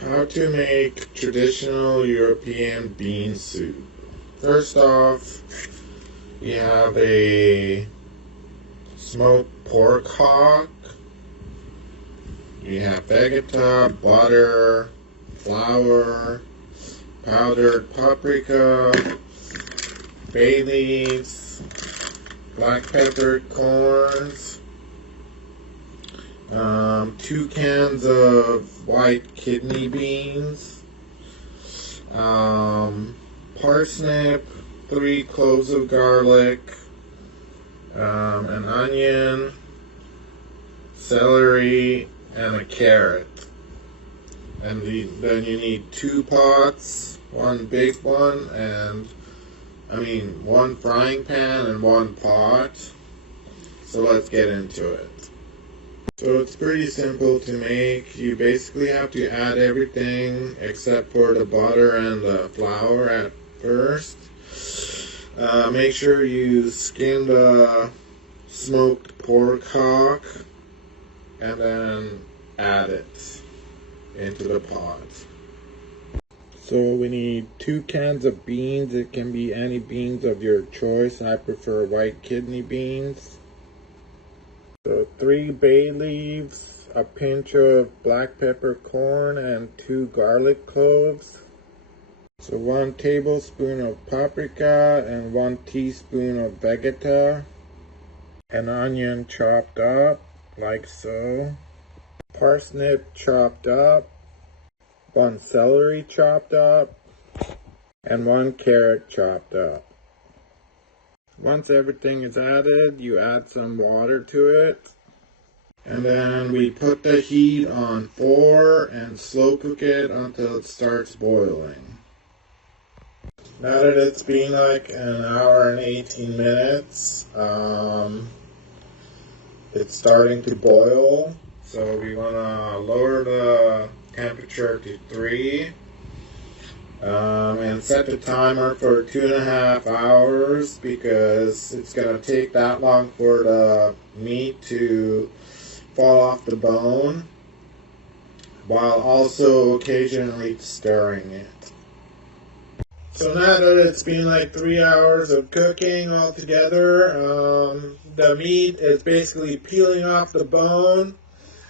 How to make traditional European bean soup. First off, we have a smoked pork hock. We have vegeta, butter, flour, powdered paprika, bay leaves, black peppered corns, 2 cans of white kidney beans, parsnip, 3 cloves of garlic, an onion, celery, and a carrot. And then you need 2 pots, 1 big one, one frying pan and 1 pot. So let's get into it. So it's pretty simple to make. You basically have to add everything except for the butter and the flour at first. Make sure you skin the smoked pork hock and then add it into the pot. So we need 2 cans of beans. It can be any beans of your choice. I prefer white kidney beans. So 3 bay leaves, a pinch of black pepper corn, and 2 garlic cloves. So 1 tablespoon of paprika and 1 teaspoon of vegeta. An onion chopped up, like so. Parsnip chopped up. 1 celery chopped up. And 1 carrot chopped up. Once everything is added, you add some water to it. And then we put the heat on 4 and slow cook it until it starts boiling. Now that it's been like an hour and 18 minutes, it's starting to boil. So we want to lower the temperature to 3. And set the timer for 2.5 hours because it's going to take that long for the meat to fall off the bone, while also occasionally stirring it. So now that it's been like 3 hours of cooking altogether, the meat is basically peeling off the bone.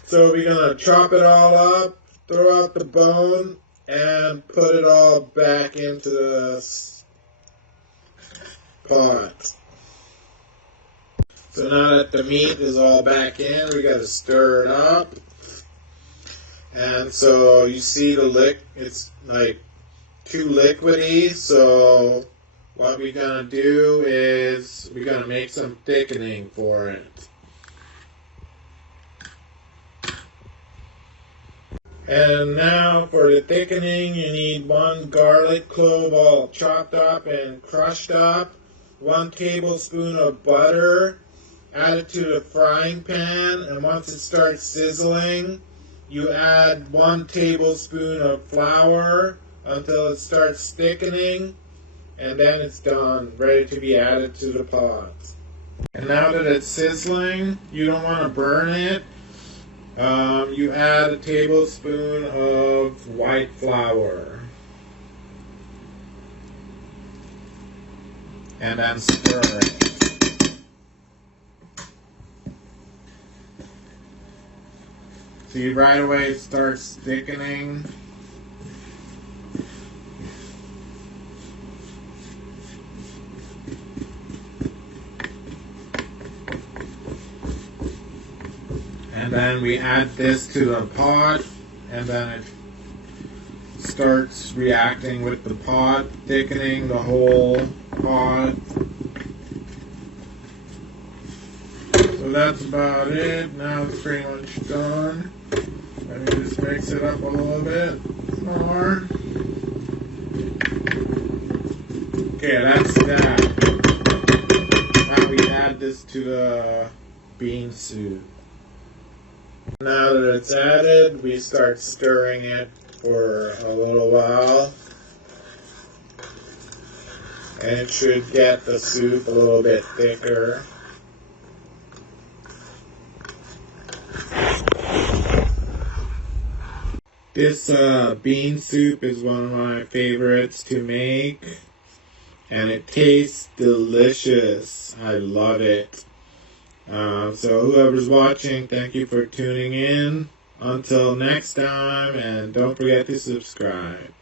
So we're going to chop it all up, throw out the bone, and put it all back into the pot. So now that the meat is all back in, we got to stir it up. And so you see it's like too liquidy. So what we're gonna do is we're gonna make some thickening for it. And now for the thickening, you need 1 garlic clove all chopped up and crushed up, 1 tablespoon of butter, add it to the frying pan, and once it starts sizzling, you add 1 tablespoon of flour until it starts thickening, and then it's done, ready to be added to the pot. And now that it's sizzling, you don't want to burn it. You add a tablespoon of white flour and then stir it. See, right away it starts thickening. And then we add this to the pot, and then it starts reacting with the pot, thickening the whole pot. So that's about it. Now it's pretty much done. Let me just mix it up a little bit more. Okay, that's that. Now we add this to the bean soup. Now that it's added, we start stirring it for a little while. And it should get the soup a little bit thicker. This bean soup is one of my favorites to make, and it tastes delicious. I love it. So whoever's watching, thank you for tuning in. Until next time, and don't forget to subscribe.